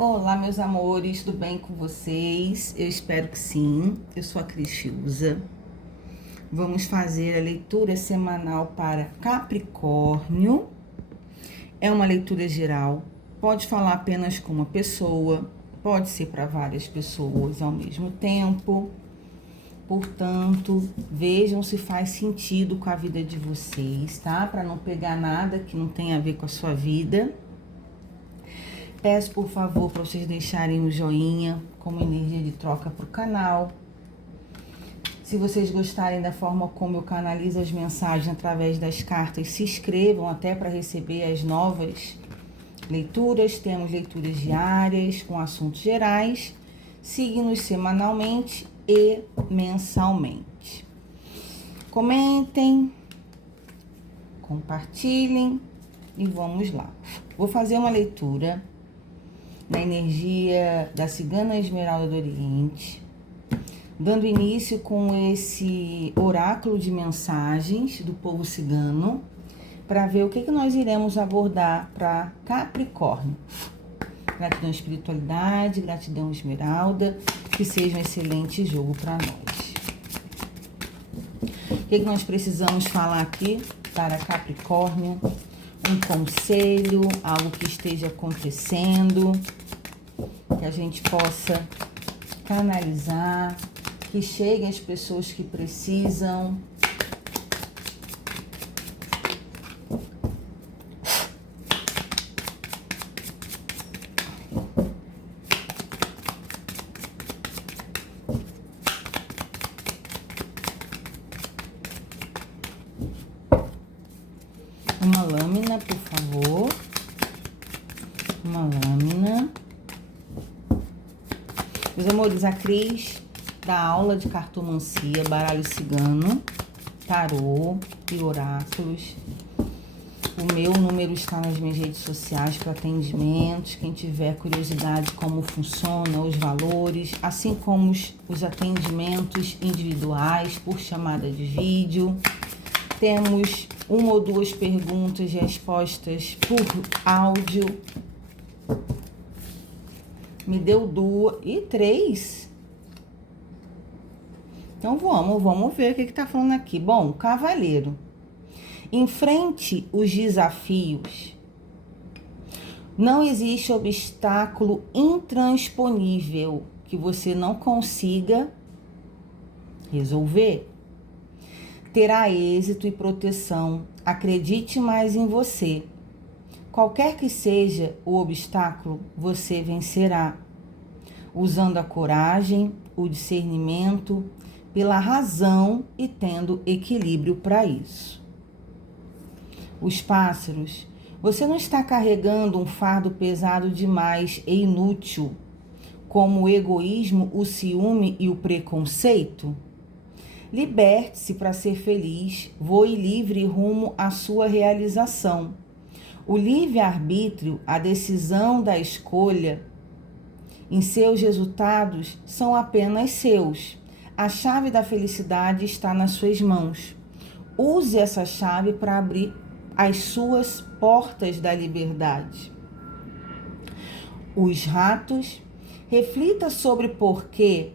Olá, meus amores, tudo bem com vocês? Eu espero que sim. Eu sou a Cristiusa. Vamos fazer a leitura semanal para Capricórnio. É uma leitura geral. Pode falar apenas com uma pessoa, pode ser para várias pessoas ao mesmo tempo. Portanto, vejam se faz sentido com a vida de vocês, tá? Para não pegar nada que não tenha a ver com a sua vida. Peço, por favor, para vocês deixarem o joinha como energia de troca para o canal. Se vocês gostarem da forma como eu canalizo as mensagens através das cartas, se inscrevam até para receber as novas leituras. Temos leituras diárias com assuntos gerais, signos semanalmente e mensalmente. Comentem, compartilhem e vamos lá. Vou fazer uma leitura na energia da Cigana Esmeralda do Oriente, dando início com esse oráculo de mensagens do povo cigano, para ver o que nós iremos abordar para Capricórnio. Gratidão espiritualidade, gratidão Esmeralda, que seja um excelente jogo para nós. O que nós precisamos falar aqui para Capricórnio? Um conselho, algo que esteja acontecendo, que a gente possa canalizar, que cheguem as pessoas que precisam. Uma lâmina, por favor. Uma lâmina. Meus amores, a Cris da aula de cartomancia, baralho cigano, tarô e oráculos. O meu número está nas minhas redes sociais para atendimentos. Quem tiver curiosidade como funciona, os valores, assim como os atendimentos individuais por chamada de vídeo. Temos uma ou duas perguntas e respostas por áudio. Me deu 2 e 3. Então vamos ver o que tá falando aqui. Bom, cavaleiro. Enfrente os desafios. Não existe obstáculo intransponível que você não consiga resolver. Terá êxito e proteção. Acredite mais em você. Qualquer que seja o obstáculo, você vencerá. Usando a coragem, o discernimento, pela razão e tendo equilíbrio para isso. Os pássaros. Você não está carregando um fardo pesado demais e inútil, como o egoísmo, o ciúme e o preconceito? Liberte-se para ser feliz, voe livre rumo à sua realização. O livre-arbítrio, a decisão da escolha em seus resultados são apenas seus. A chave da felicidade está nas suas mãos. Use essa chave para abrir as suas portas da liberdade. Os ratos. Reflita sobre o porquê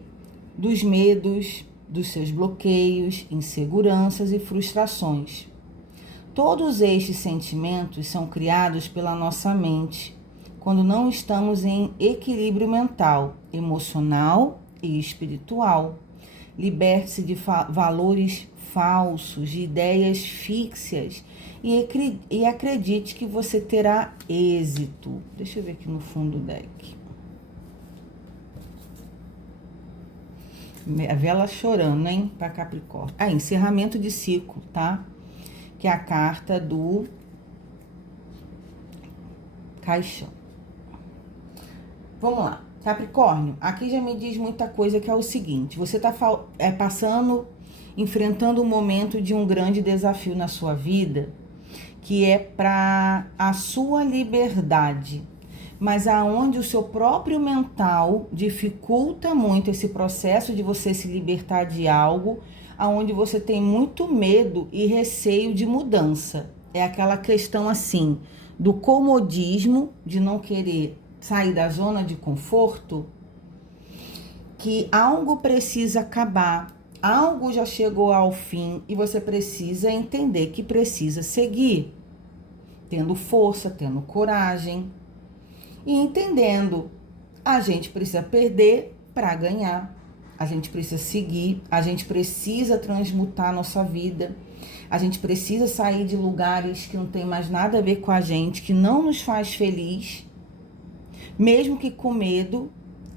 dos medos, dos seus bloqueios, inseguranças e frustrações. Todos estes sentimentos são criados pela nossa mente quando não estamos em equilíbrio mental, emocional e espiritual. Liberte-se de valores falsos, de ideias fixas e acredite que você terá êxito. Deixa eu ver aqui no fundo do deck. A vela chorando, hein, para Capricórnio. Encerramento de ciclo, tá? Que é a carta do caixão. Vamos lá. Capricórnio, aqui já me diz muita coisa, que é o seguinte. Você tá enfrentando um momento de um grande desafio na sua vida, que é para a sua liberdade. Mas aonde o seu próprio mental dificulta muito esse processo de você se libertar de algo, aonde você tem muito medo e receio de mudança. É aquela questão assim, do comodismo, de não querer sair da zona de conforto, que algo precisa acabar, algo já chegou ao fim e você precisa entender que precisa seguir, tendo força, tendo coragem e entendendo, a gente precisa perder para ganhar, a gente precisa seguir, a gente precisa transmutar a nossa vida, a gente precisa sair de lugares que não tem mais nada a ver com a gente, que não nos faz feliz, mesmo que com medo,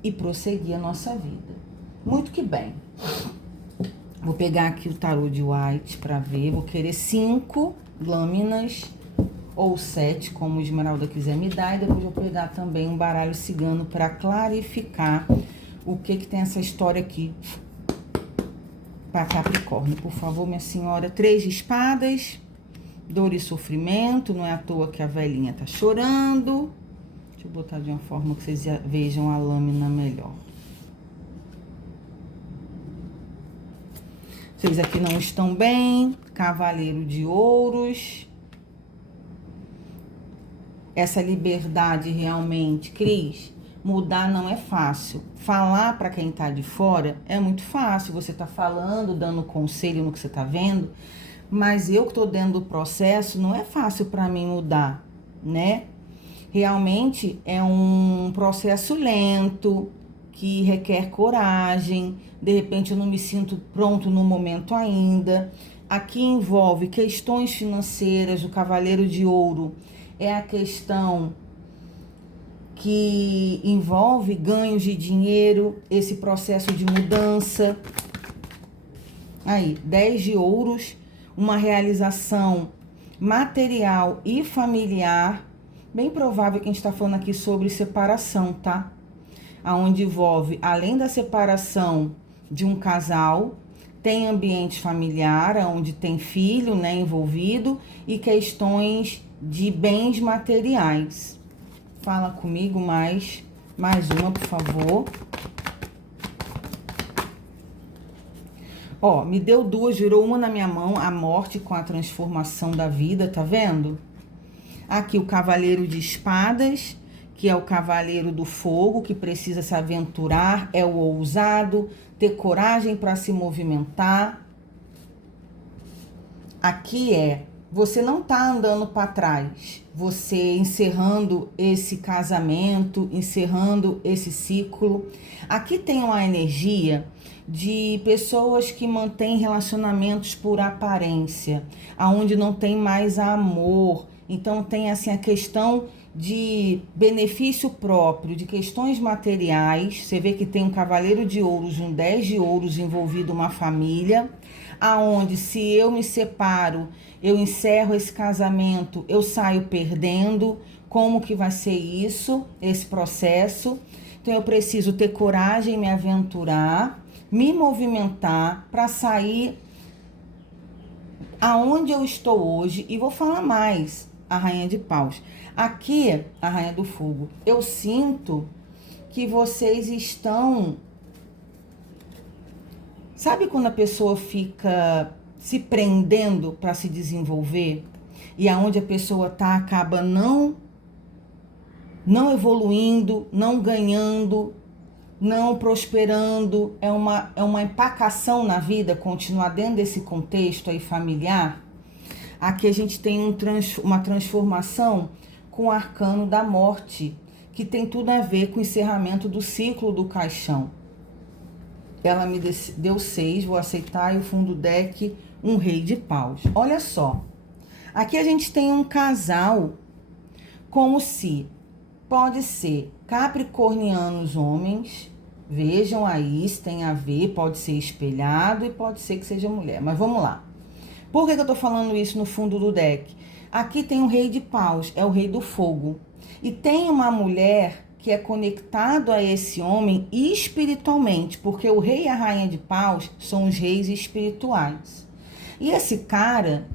e prosseguir a nossa vida. Muito que bem. Vou pegar aqui o tarô de White para ver. Vou querer 5 lâminas ou 7, como a Esmeralda quiser me dar. E depois vou pegar também um baralho cigano para clarificar o que tem essa história aqui para Capricórnio. Por favor, minha senhora. 3 de espadas, dor e sofrimento. Não é à toa que a velhinha tá chorando. Deixa eu botar de uma forma que vocês vejam a lâmina melhor. Vocês aqui não estão bem. Cavaleiro de ouros. Essa liberdade realmente, Cris, mudar não é fácil. Falar para quem tá de fora é muito fácil. Você tá falando, dando conselho no que você tá vendo. Mas eu que tô dentro do processo, não é fácil para mim mudar, né? Realmente é um processo lento, que requer coragem. De repente eu não me sinto pronto no momento ainda. Aqui envolve questões financeiras. O Cavaleiro de Ouro é a questão que envolve ganhos de dinheiro, esse processo de mudança. Aí, 10 de ouros, uma realização material e familiar. Bem provável que a gente está falando aqui sobre separação, tá? Onde envolve, além da separação de um casal, tem ambiente familiar, onde tem filho, né, envolvido, e questões de bens materiais. Fala comigo mais uma, por favor. Ó, me deu 2, virou uma na minha mão, a morte com a transformação da vida, tá vendo? Aqui o Cavaleiro de Espadas, que é o Cavaleiro do Fogo, que precisa se aventurar, é o ousado, ter coragem para se movimentar. Aqui você não tá andando para trás, você encerrando esse casamento, encerrando esse ciclo. Aqui tem uma energia de pessoas que mantêm relacionamentos por aparência, aonde não tem mais amor. Então tem assim a questão de benefício próprio, de questões materiais. Você vê que tem um Cavaleiro de Ouros, um 10 de Ouros envolvido uma família, aonde se eu me separo, eu encerro esse casamento, eu saio perdendo. Como que vai ser isso, esse processo? Então eu preciso ter coragem, me aventurar, me movimentar para sair aonde eu estou hoje. E vou falar mais. A Rainha de Paus. Aqui, a Rainha do Fogo. Eu sinto que vocês estão... Sabe quando a pessoa fica se prendendo para se desenvolver? E aonde a pessoa acaba não evoluindo, não ganhando, não prosperando. É uma empacação na vida, continuar dentro desse contexto aí familiar. Aqui a gente tem uma transformação com o arcano da morte, que tem tudo a ver com o encerramento do ciclo do caixão. Ela me deu 6, vou aceitar, e o fundo do deck, um rei de paus. Olha só, aqui a gente tem um casal, como se, pode ser capricornianos homens, vejam aí, isso tem a ver, pode ser espelhado e pode ser que seja mulher, mas vamos lá. Por que eu tô falando isso no fundo do deck? Aqui tem o rei de paus, é o rei do fogo. E tem uma mulher que é conectado a esse homem espiritualmente, porque o rei e a rainha de paus são os reis espirituais. E esse cara,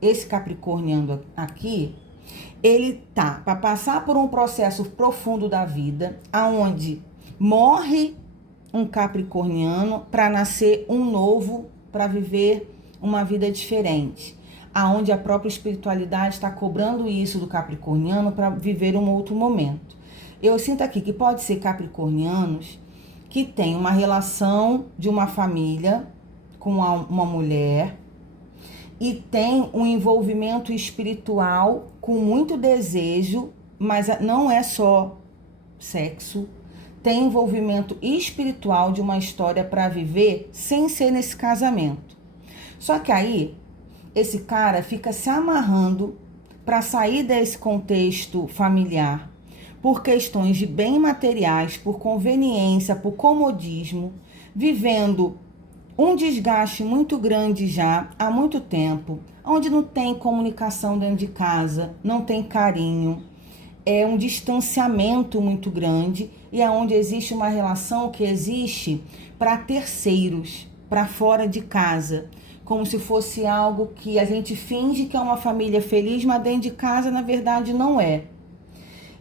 esse capricorniano aqui, ele tá para passar por um processo profundo da vida, aonde morre um capricorniano para nascer um novo, para viver uma vida diferente, aonde a própria espiritualidade está cobrando isso do capricorniano para viver um outro momento. Eu sinto aqui que pode ser capricornianos que tem uma relação de uma família com uma mulher e tem um envolvimento espiritual com muito desejo, mas não é só sexo, tem envolvimento espiritual de uma história para viver sem ser nesse casamento. Só que aí, esse cara fica se amarrando para sair desse contexto familiar por questões de bens materiais, por conveniência, por comodismo, vivendo um desgaste muito grande já há muito tempo, onde não tem comunicação dentro de casa, não tem carinho, é um distanciamento muito grande e é onde existe uma relação que existe para terceiros, para fora de casa, como se fosse algo que a gente finge que é uma família feliz, mas dentro de casa na verdade não é.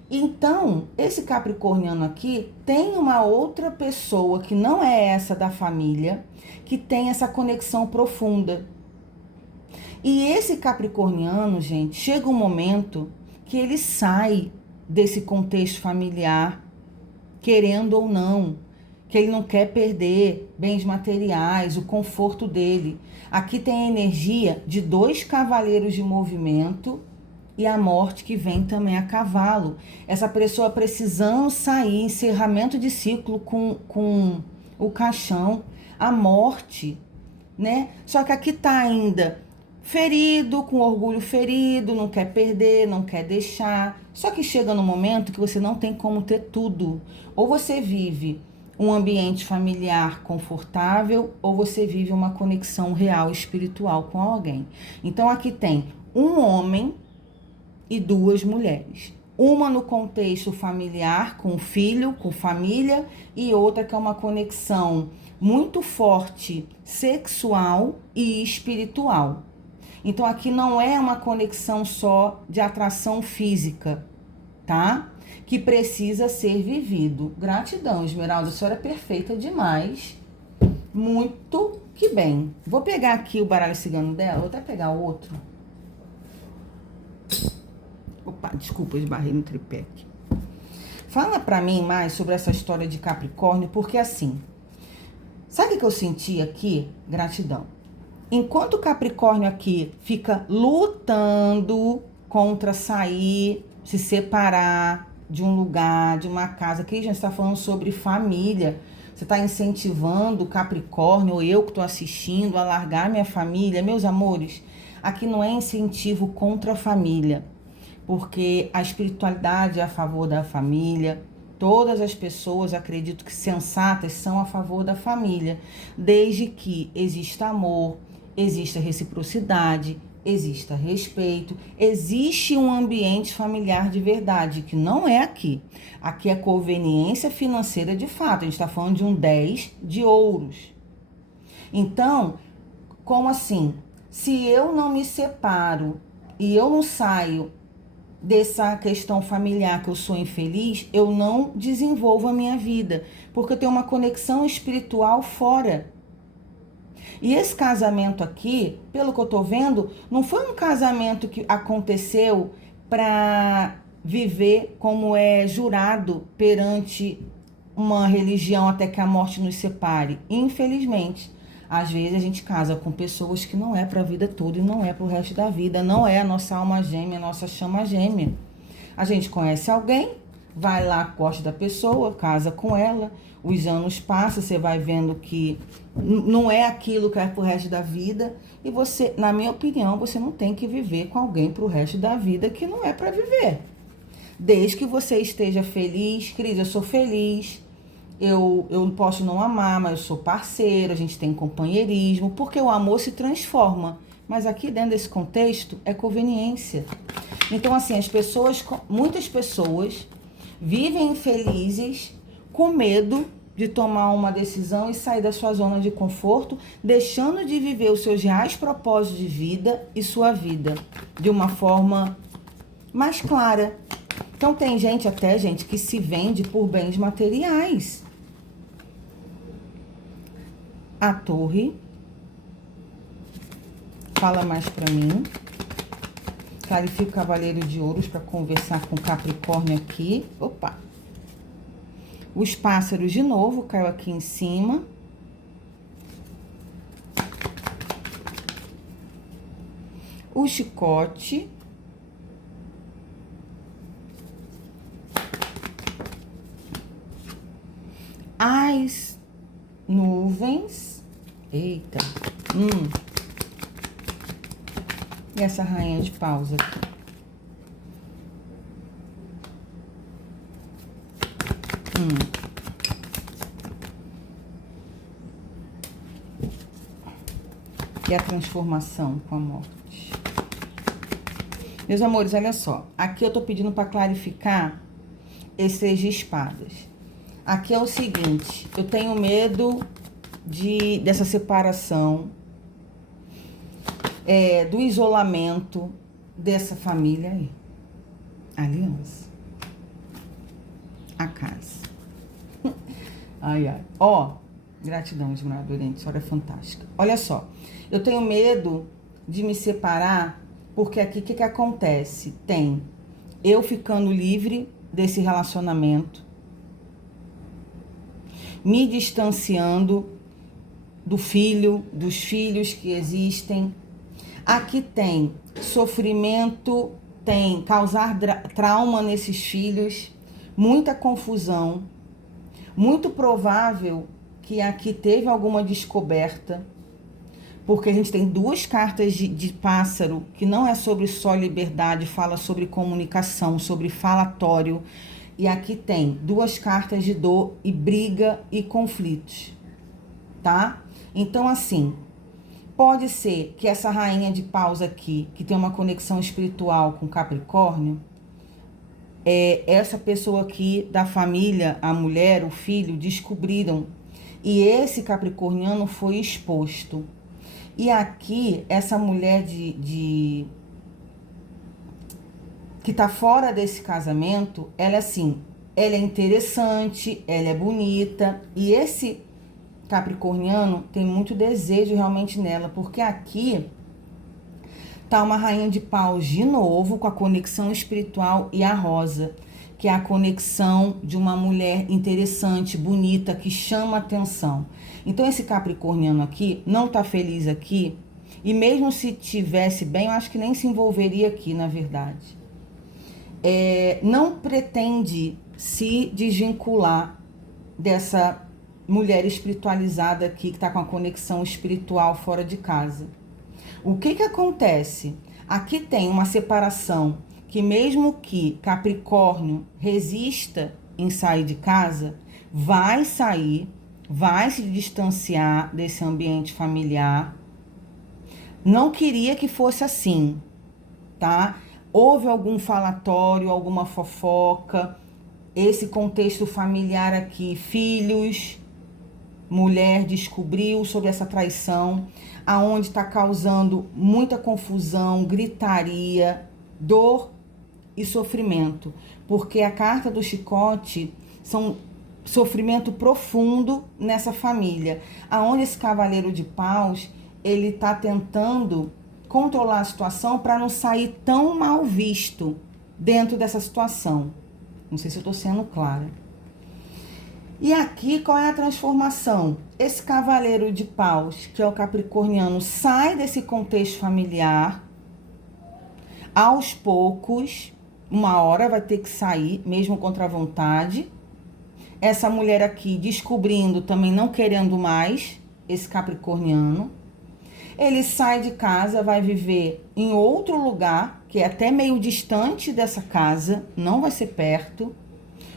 Então, esse capricorniano aqui tem uma outra pessoa que não é essa da família, que tem essa conexão profunda. E esse capricorniano, gente, chega um momento que ele sai desse contexto familiar, querendo ou não, que ele não quer perder bens materiais, o conforto dele. Aqui tem a energia de 2 cavaleiros de movimento e a morte que vem também a cavalo. Essa pessoa precisando sair, encerramento de ciclo com o caixão, a morte, né? Só que aqui tá ainda ferido, com orgulho ferido, não quer perder, não quer deixar. Só que chega no momento que você não tem como ter tudo. Ou você vive um ambiente familiar confortável, ou você vive uma conexão real espiritual com alguém. Então aqui tem um homem e 2 mulheres. Uma no contexto familiar, com filho, com família, e outra que é uma conexão muito forte sexual e espiritual. Então aqui não é uma conexão só de atração física, tá? Que precisa ser vivido. Gratidão, Esmeralda, a senhora é perfeita demais. Muito que bem. Vou pegar aqui o baralho cigano dela, vou até pegar o outro. Opa, desculpa, esbarrei no tripé aqui. Fala pra mim mais sobre essa história de Capricórnio, porque assim, sabe o que eu senti aqui? Gratidão. Enquanto o Capricórnio aqui fica lutando contra sair, se separar de um lugar, de uma casa, aqui a gente está falando sobre família. Você está incentivando o Capricórnio, ou eu que estou assistindo, a largar minha família. Meus amores, aqui não é incentivo contra a família, porque a espiritualidade é a favor da família. Todas as pessoas, acredito que sensatas, são a favor da família, desde que exista amor, exista reciprocidade, exista respeito, existe um ambiente familiar de verdade, que não é aqui. Aqui é conveniência financeira de fato, a gente está falando de um 10 de ouros. Então, como assim? Se eu não me separo e eu não saio dessa questão familiar que eu sou infeliz, eu não desenvolvo a minha vida, porque eu tenho uma conexão espiritual fora. E esse casamento aqui, pelo que eu tô vendo, não foi um casamento que aconteceu para viver como é jurado perante uma religião até que a morte nos separe. Infelizmente, às vezes a gente casa com pessoas que não é para a vida toda e não é para o resto da vida, não é a nossa alma gêmea, a nossa chama gêmea. A gente conhece alguém, vai lá, gosta da pessoa, casa com ela, os anos passam, você vai vendo que não é aquilo que é pro resto da vida, e você, na minha opinião, você não tem que viver com alguém pro resto da vida que não é para viver. Desde que você esteja feliz, Cris, eu sou feliz, eu posso não amar, mas eu sou parceiro, a gente tem companheirismo, porque o amor se transforma. Mas aqui dentro desse contexto é conveniência. Então, assim, muitas pessoas vivem infelizes com medo de tomar uma decisão e sair da sua zona de conforto, deixando de viver os seus reais propósitos de vida e sua vida de uma forma mais clara. Então tem gente que se vende por bens materiais. A torre. Fala mais pra mim. Clarifica o cavaleiro de ouros para conversar com o Capricórnio aqui. Opa! Os pássaros de novo, caiu aqui em cima. O chicote. As nuvens. Eita. E essa rainha de paus aqui. E a transformação com a morte. Meus amores, olha só. Aqui eu tô pedindo para clarificar esse 3 de espadas. Aqui é o seguinte, eu tenho medo dessa separação, do isolamento dessa família aí. Aliança. A casa. Ai, ai. Ó, gratidão, Esmeralda Oriente, história fantástica. Olha só, eu tenho medo de me separar, porque aqui o que acontece? Tem eu ficando livre desse relacionamento, me distanciando do filho, dos filhos que existem. Aqui tem sofrimento, tem causar trauma nesses filhos, muita confusão. Muito provável que aqui teve alguma descoberta, porque a gente tem 2 cartas de pássaro, que não é sobre só liberdade, fala sobre comunicação, sobre falatório. E aqui tem 2 cartas de dor e briga e conflitos, tá? Então, assim, pode ser que essa rainha de paus aqui, que tem uma conexão espiritual com Capricórnio, essa pessoa aqui da família, a mulher, o filho, descobriram. E esse capricorniano foi exposto. E aqui, essa mulher que tá fora desse casamento, ela assim, ela é interessante, ela é bonita. E esse capricorniano tem muito desejo realmente nela, porque aqui tá uma rainha de paus de novo, com a conexão espiritual e a rosa, que é a conexão de uma mulher interessante, bonita, que chama atenção. Então esse capricorniano aqui não tá feliz aqui, e mesmo se tivesse bem, eu acho que nem se envolveria aqui, na verdade. Não pretende se desvincular dessa mulher espiritualizada aqui, que tá com a conexão espiritual fora de casa. O que acontece? Aqui tem uma separação que, mesmo que Capricórnio resista em sair de casa, vai sair, vai se distanciar desse ambiente familiar. Não queria que fosse assim, tá? Houve algum falatório, alguma fofoca, esse contexto familiar aqui, filhos, mulher descobriu sobre essa traição, aonde está causando muita confusão, gritaria, dor e sofrimento, porque a carta do chicote são sofrimento profundo nessa família, aonde esse cavaleiro de paus, ele está tentando controlar a situação para não sair tão mal visto dentro dessa situação. Não sei se eu estou sendo clara. E aqui, qual é a transformação? Esse cavaleiro de paus, que é o capricorniano, sai desse contexto familiar. Aos poucos, uma hora vai ter que sair, mesmo contra a vontade. Essa mulher aqui descobrindo, também não querendo mais, esse capricorniano. Ele sai de casa, vai viver em outro lugar, que é até meio distante dessa casa, não vai ser perto.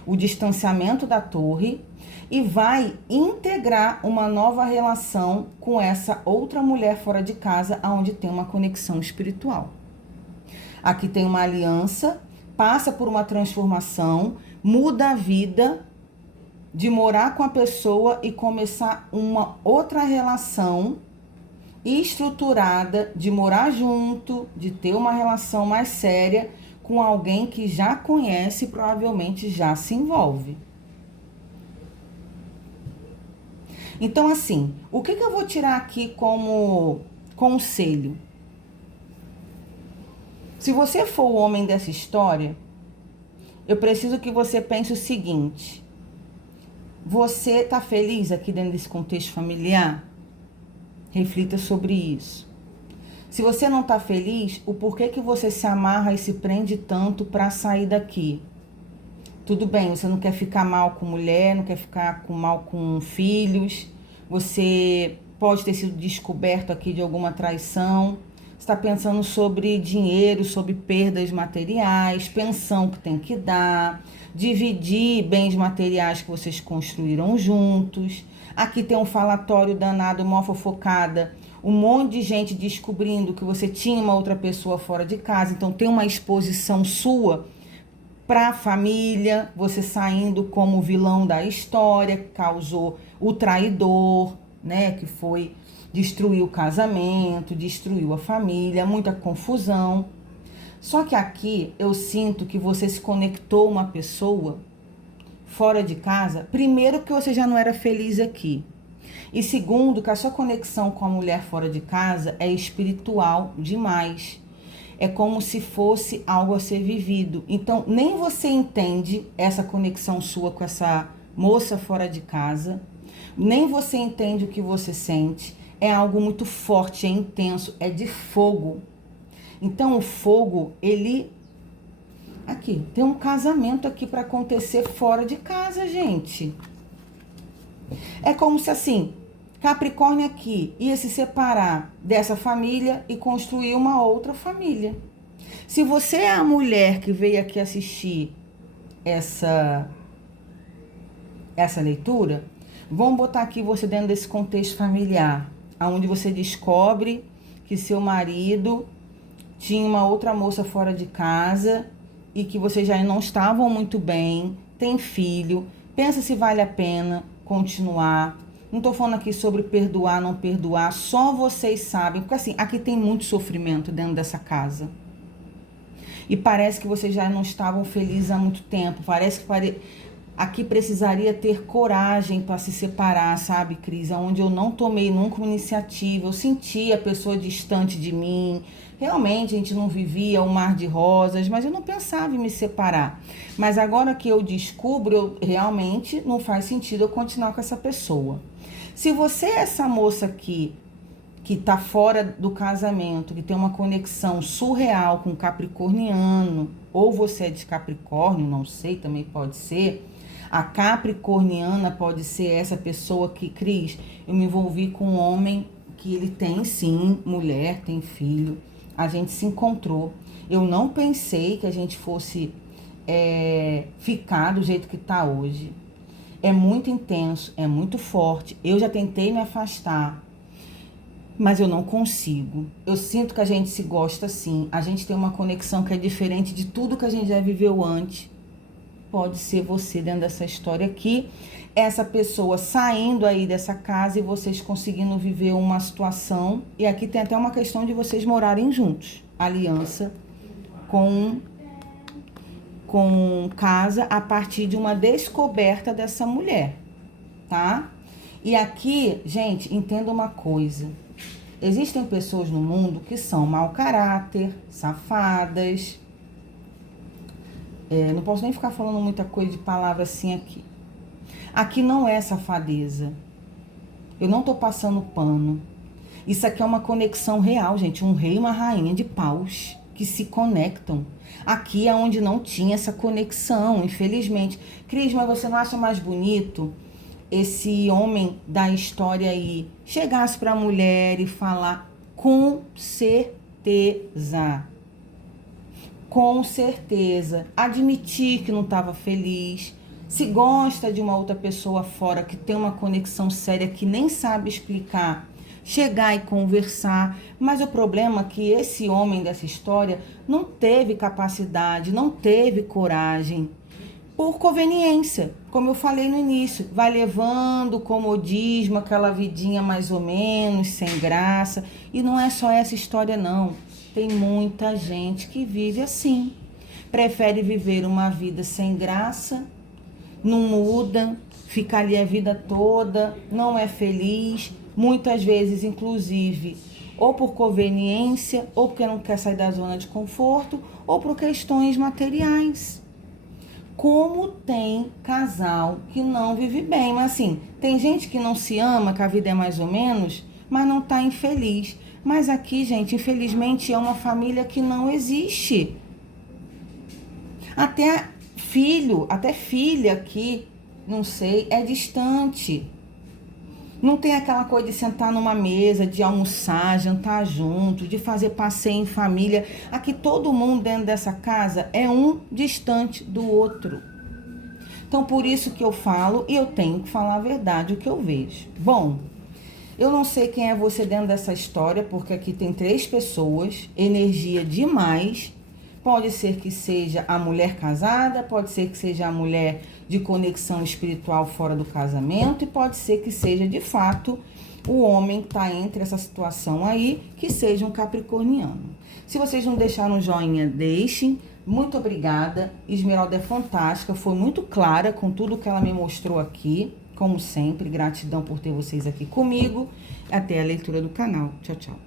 O distanciamento da torre, e vai integrar uma nova relação com essa outra mulher fora de casa, onde tem uma conexão espiritual. Aqui tem uma aliança, passa por uma transformação, muda a vida de morar com a pessoa e começar uma outra relação estruturada, de morar junto, de ter uma relação mais séria com alguém que já conhece e provavelmente já se envolve. Então, assim, o que eu vou tirar aqui como conselho? Se você for o homem dessa história, eu preciso que você pense o seguinte: Você está feliz aqui dentro desse contexto familiar? Reflita sobre isso. Se você não está feliz, o porquê que você se amarra e se prende tanto para sair daqui? Tudo bem, você não quer ficar mal com mulher, não quer ficar mal com filhos, você pode ter sido descoberto aqui de alguma traição, está pensando sobre dinheiro, sobre perdas materiais, pensão que tem que dar, dividir bens materiais que vocês construíram juntos. Aqui tem um falatório danado, uma fofocada, um monte de gente descobrindo que você tinha uma outra pessoa fora de casa, então tem uma exposição sua para a família, você saindo como vilão da história, que causou o traidor, né, que foi destruiu o casamento, destruiu a família, muita confusão. Só que aqui eu sinto que você se conectou a uma pessoa fora de casa, primeiro que você já não era feliz aqui. E segundo, que a sua conexão com a mulher fora de casa é espiritual demais. É como se fosse algo a ser vivido. Então, nem você entende essa conexão sua com essa moça fora de casa, nem você entende o que você sente. É algo muito forte, é intenso, é de fogo. Então, o fogo, ele... Aqui, tem um casamento aqui para acontecer fora de casa, gente. É como se assim, Capricórnio aqui ia se separar dessa família e construir uma outra família. Se você é a mulher que veio aqui assistir essa leitura, vamos botar aqui você dentro desse contexto familiar, onde você descobre que seu marido tinha uma outra moça fora de casa e que vocês já não estavam muito bem, tem filho, pensa se vale a pena continuar. Não estou falando aqui sobre perdoar, não perdoar, só vocês sabem, porque assim, aqui tem muito sofrimento dentro dessa casa. E parece que vocês já não estavam felizes há muito tempo, parece que aqui precisaria ter coragem para se separar, sabe, Cris? Onde eu não tomei nunca uma iniciativa, eu sentia a pessoa distante de mim, realmente a gente não vivia um mar de rosas, mas eu não pensava em me separar. Mas agora que eu descubro, realmente não faz sentido eu continuar com essa pessoa. Se você é essa moça aqui, que está fora do casamento, que tem uma conexão surreal com capricorniano, ou você é de Capricórnio, não sei, também pode ser. A capricorniana pode ser essa pessoa que, Cris, eu me envolvi com um homem que ele tem sim, mulher, tem filho, a gente se encontrou. Eu não pensei que a gente fosse ficar do jeito que está hoje. É muito intenso, é muito forte. Eu já tentei me afastar, mas eu não consigo. Eu sinto que a gente se gosta sim. A gente tem uma conexão que é diferente de tudo que a gente já viveu antes. Pode ser você dentro dessa história aqui, essa pessoa saindo aí dessa casa e vocês conseguindo viver uma situação. E aqui tem até uma questão de vocês morarem juntos. Aliança com casa a partir de uma descoberta dessa mulher, tá? E aqui, gente, entenda uma coisa. Existem pessoas no mundo que são mau caráter, safadas. Não posso nem ficar falando muita coisa de palavra assim aqui. Aqui não é safadeza. Eu não tô passando pano. Isso aqui é uma conexão real, gente. Um rei e uma rainha de paus que se conectam. Aqui é onde não tinha essa conexão, infelizmente. Cris, mas você não acha mais bonito esse homem da história aí chegasse para a mulher e falar com certeza, admitir que não estava feliz, se gosta de uma outra pessoa fora que tem uma conexão séria que nem sabe explicar, chegar e conversar. Mas o problema é que esse homem dessa história não teve capacidade, não teve coragem, por conveniência, como eu falei no início, vai levando o comodismo, aquela vidinha mais ou menos, sem graça. E não é só essa história não, tem muita gente que vive assim, prefere viver uma vida sem graça, não muda, fica ali a vida toda, não é feliz, muitas vezes inclusive ou por conveniência, ou porque não quer sair da zona de conforto, ou por questões materiais. Como tem casal que não vive bem. Mas assim, tem gente que não se ama, que a vida é mais ou menos, mas não tá infeliz. Mas aqui, gente, infelizmente é uma família que não existe. Até filho, até filha aqui, não sei, é distante. Não tem aquela coisa de sentar numa mesa, de almoçar, jantar junto, de fazer passeio em família. Aqui todo mundo dentro dessa casa é um distante do outro. Então por isso que eu falo e eu tenho que falar a verdade, o que eu vejo. Bom, eu não sei quem é você dentro dessa história, porque aqui tem 3 pessoas, energia demais. Pode ser que seja a mulher casada, pode ser que seja a mulher de conexão espiritual fora do casamento e pode ser que seja, de fato, o homem que está entre essa situação aí, que seja um capricorniano. Se vocês não deixaram um joinha, deixem. Muito obrigada. Esmeralda é fantástica, foi muito clara com tudo que ela me mostrou aqui. Como sempre, gratidão por ter vocês aqui comigo. Até a leitura do canal. Tchau, tchau.